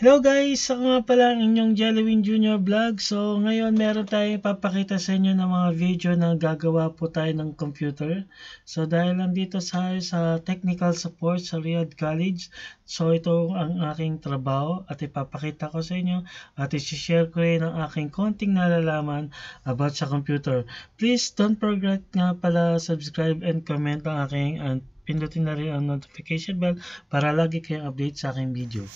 Hello guys! Ako nga pala ang inyong Jellywin Junior Vlog. So ngayon meron tayong ipapakita sa inyo ng mga video na gagawa po tayo ng computer. So dahil nandito sa technical support sa Riyadh College, so ito ang aking trabaho at ipapakita ko sa inyo at isi-share ko rin ang aking konting nalalaman about sa computer. Please don't forget nga pala subscribe and comment ang aking and pindutin na rin ang notification bell para lagi kayong update sa aking video.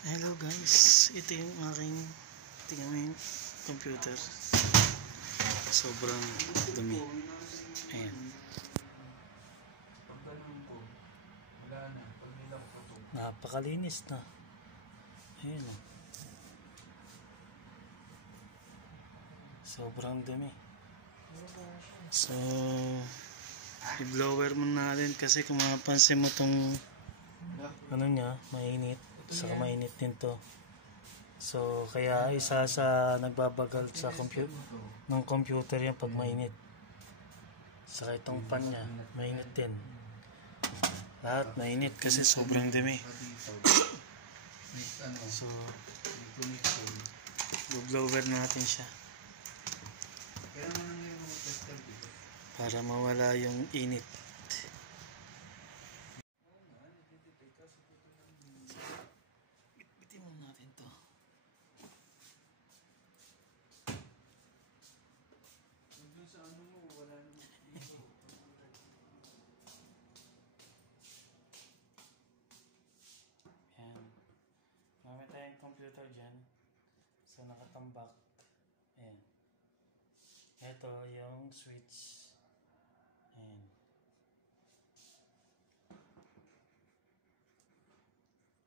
Hello guys, ito yung aking tingnan mo yung computer, sobrang dumi. Ayan, napakalinis na. Ayan o, sobrang dumi. So i-blower muna natin kasi kung mapapansin mo tong ano niya, mainit. Saka mainit din to. So kaya isa sa nagbabagal sa computer yan pag mainit. Saka itong pan niya mainit din. Lahat mainit kasi sobrang dumi. So blower natin siya para mawala yung init. Yan. Gamit tayong computer dyan. So nakatambak. Ayan. Ito yung switch. Ayan.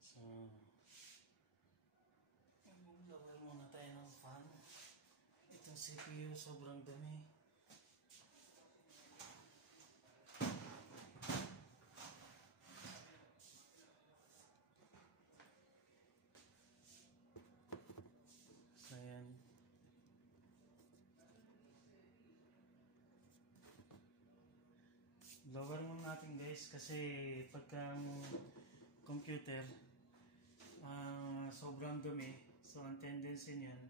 So mag-blower muna tayo ng fan. Itong CPU sobrang dumi. So ayan. Blower muna natin guys kasi pagka computer sobrang dumi, so ang tendency niyan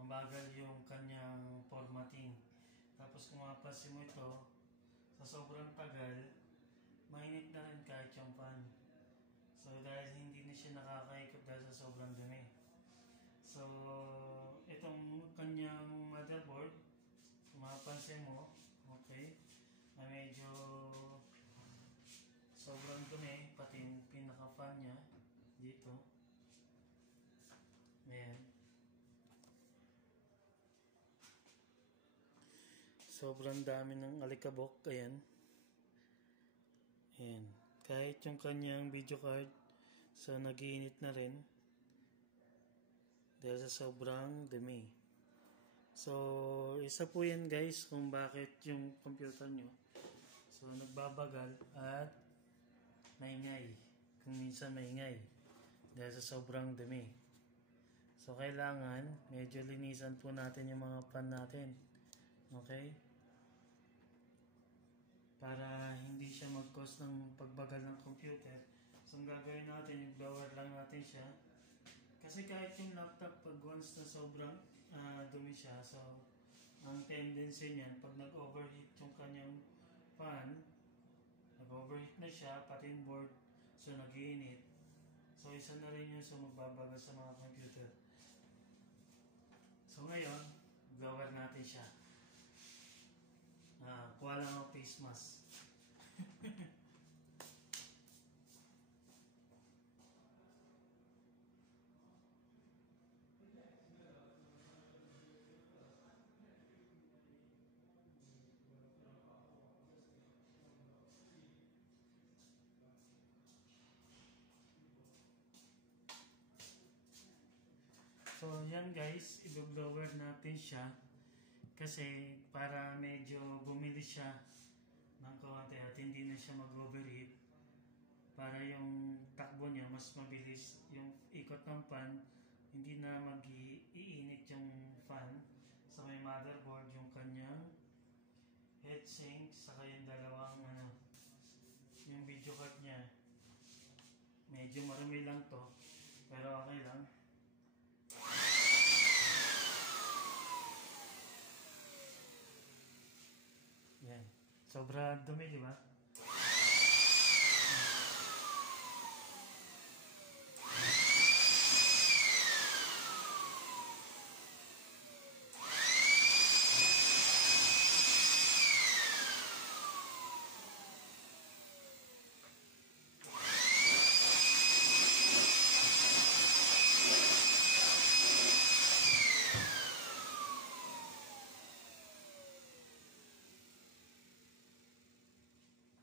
mabagal yung kanyang formatting. Tapos kung mapapansin mo ito, sa sobrang tagal mainit na rin kahit yung fan. So dahil hindi na siya nakakaikot dahil sa sobrang dumi. So itong kanyang motherboard, kung mapapansin mo, okay, na medyo sobrang dumi, pati yung pinaka-fan niya dito. Ayan. Sobrang dami ng alikabok. Ayan. Ayan. Kahit yung kanyang video card, so nag-iinit na rin dahil sa sobrang dumi. So isa po yan guys kung bakit yung computer nyo so nagbabagal at maingay, kung minsan maingay dahil sa sobrang dumi. So kailangan medyo linisan po natin yung mga pan natin, okay, para hindi siya mag-cause ng pagbagal ng computer. So ang gagawin natin, yung blower lang natin siya kasi kahit yung laptop pag once na sobrang dumi siya, so ang tendency niyan pag nag-overheat yung kanyang fan, nag-overheat na siya, pati yung board, so nag-iinit. So isa na rin yun sa magbabagal sa mga computer. So ngayon, blower natin siya. Kuha lang ang face mask. So yan guys, i-blower natin siya kasi para medyo bumilis siya ng kaunti at hindi na siya mag-overheat, para yung takbo niya mas mabilis, yung ikot ng fan hindi na mag-iinit yung fan sa may motherboard, yung kanyang heatsink, saka yung dalawang medyo marumi lang to, pero okay lang. Yan, sobra dumi, di ba?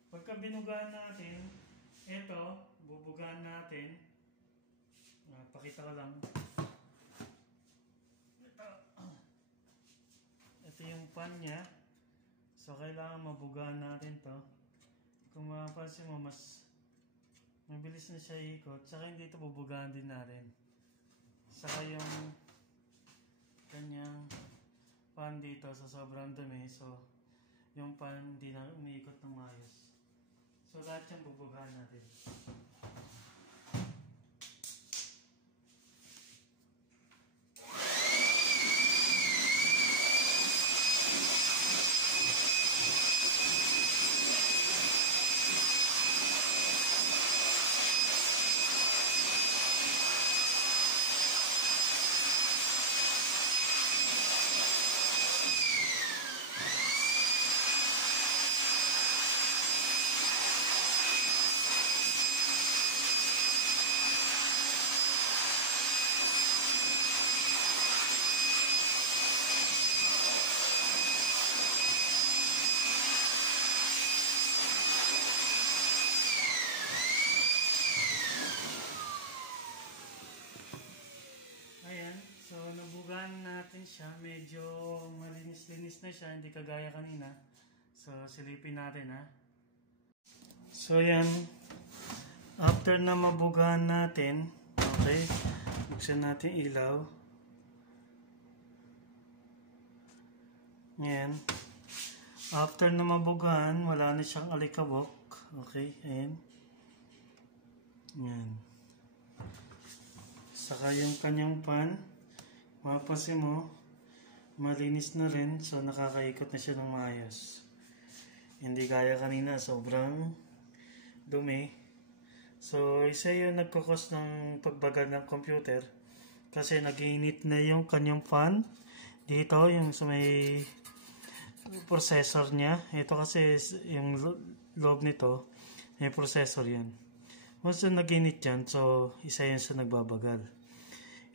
Pagka binugaan natin, ito, bubugaan natin. Pakita ko lang. Ito yung pan niya. So, kailangan mabugaan natin to. Kung mapapansin mo, mas mabilis na siya ikot. Saka hindi ito bubugaan din natin. Saka yung kanyang pan dito sa sobrang dumi. So, yung pan hindi na umiikot ng maayos. So, lahat yung bubugaan natin. So, nabugaan natin siya. Medyo malinis-linis na siya. Hindi kagaya kanina. So, silipin natin ha. So, yan. After na mabugaan natin, okay, buksan natin ilaw. Yan. After na mabugaan, wala na siyang alikabok. Okay, ayan. Yan. Saka yung kanyang pan, mapapansin mo, malinis na rin. So, nakakaikot na siya ng maayos. Hindi gaya kanina, sobrang dumi. So, isa yun nagkakos ng pagbagal ng computer. Kasi nag-init na yung kanyang fan. Dito, yung sa may processor niya. Ito kasi yung loob nito, may processor yan. Once na nag-init yan, so isa yun sa nagbabagal.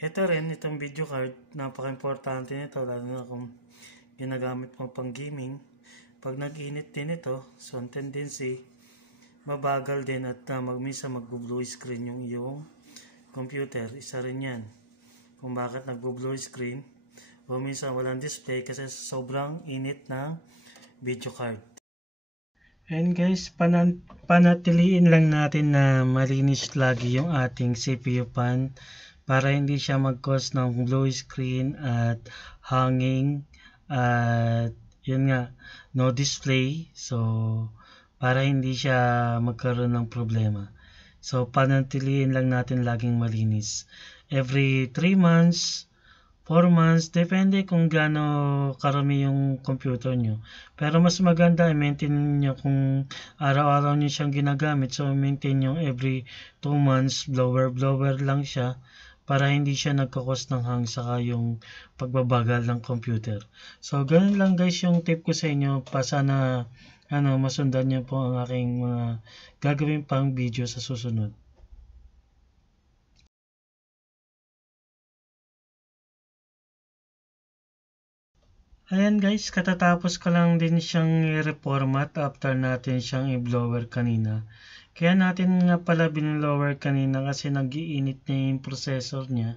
Ito rin, itong video card, napaka-importante nito, lalo na kung ginagamit mo pang gaming. Pag nag-init din ito, so ang tendency, mabagal din at minsan mag-blue screen yung iyong computer. Isa rin yan. Kung bakit nag-blue screen, o minsan walang display kasi sobrang init ng video card. And guys, panatiliin lang natin na malinis lagi yung ating CPU pan para hindi siya mag-cause ng blue screen at hanging at yun nga, no display. So, para hindi siya magkaroon ng problema. So, panatiliin lang natin laging malinis. Every 3 months, 4 months, depende kung gaano karami yung computer nyo. Pero mas maganda i-maintain nyo kung araw-araw nyo siyang ginagamit. So, maintain nyo every 2 months, blower lang siya para hindi siya nagkakos ng hang saka yung pagbabagal ng computer. So, ganun lang guys yung tip ko sa inyo. Sana masundan nyo po ang aking mga gagawin pang video sa susunod. Ayan guys, katatapos ko lang din siyang i-reformat after natin siyang i-blower kanina. Kaya natin nga pala bin-blower kanina kasi nag-iinit na yung processor niya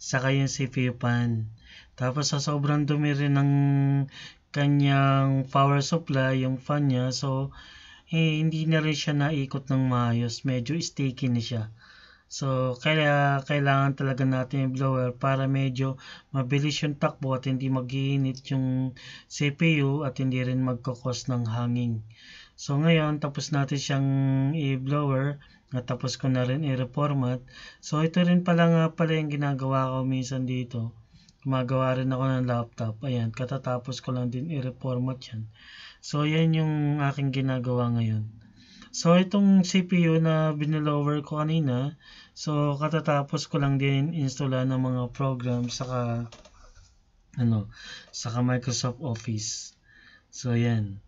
saka yung CPU pan. Tapos sa sobrang dumi rin ng kanyang power supply, yung fan niya, so hindi na rin siya naikot ng maayos. Medyo sticky na siya. So, kaya kailangan talaga natin yung blower para medyo mabilis yung takbo at hindi mag-iinit yung CPU at hindi rin magkakos ng hanging. So ngayon, tapos natin siyang i-blower at tapos ko na rin i-reformat. So ito rin pala nga pala yung ginagawa ko minsan dito. Gumagawa rin ako ng laptop. Ayan, katatapos ko lang din i-reformat yan. So yan yung aking ginagawa ngayon. So itong CPU na binilower ko kanina, so katatapos ko lang din installan ng mga program saka Microsoft Office. So yan.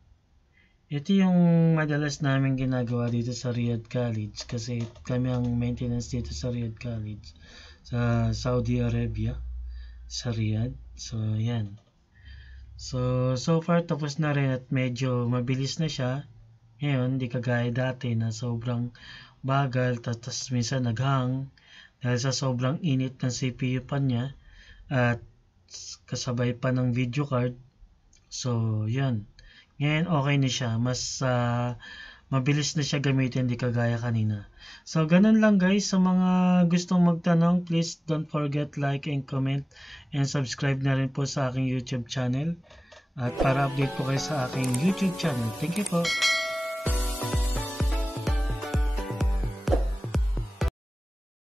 Ito yung madalas namin ginagawa dito sa Riyadh College kasi kami ang maintenance dito sa Riyadh College sa Saudi Arabia, sa Riyadh. So yan. So far tapos na rin at medyo mabilis na siya. Ngayon, hindi kagaya dati na sobrang bagal, tapos minsan naghang dahil sa sobrang init ng CPU pa niya at kasabay pa ng video card. So, yan. Ngayon, okay na siya. Mas mabilis na siya gamitin, hindi kagaya kanina. So, ganun lang guys. Sa mga gustong magtanong, please don't forget like and comment and subscribe na rin po sa aking YouTube channel. At para update po kayo sa aking YouTube channel. Thank you po.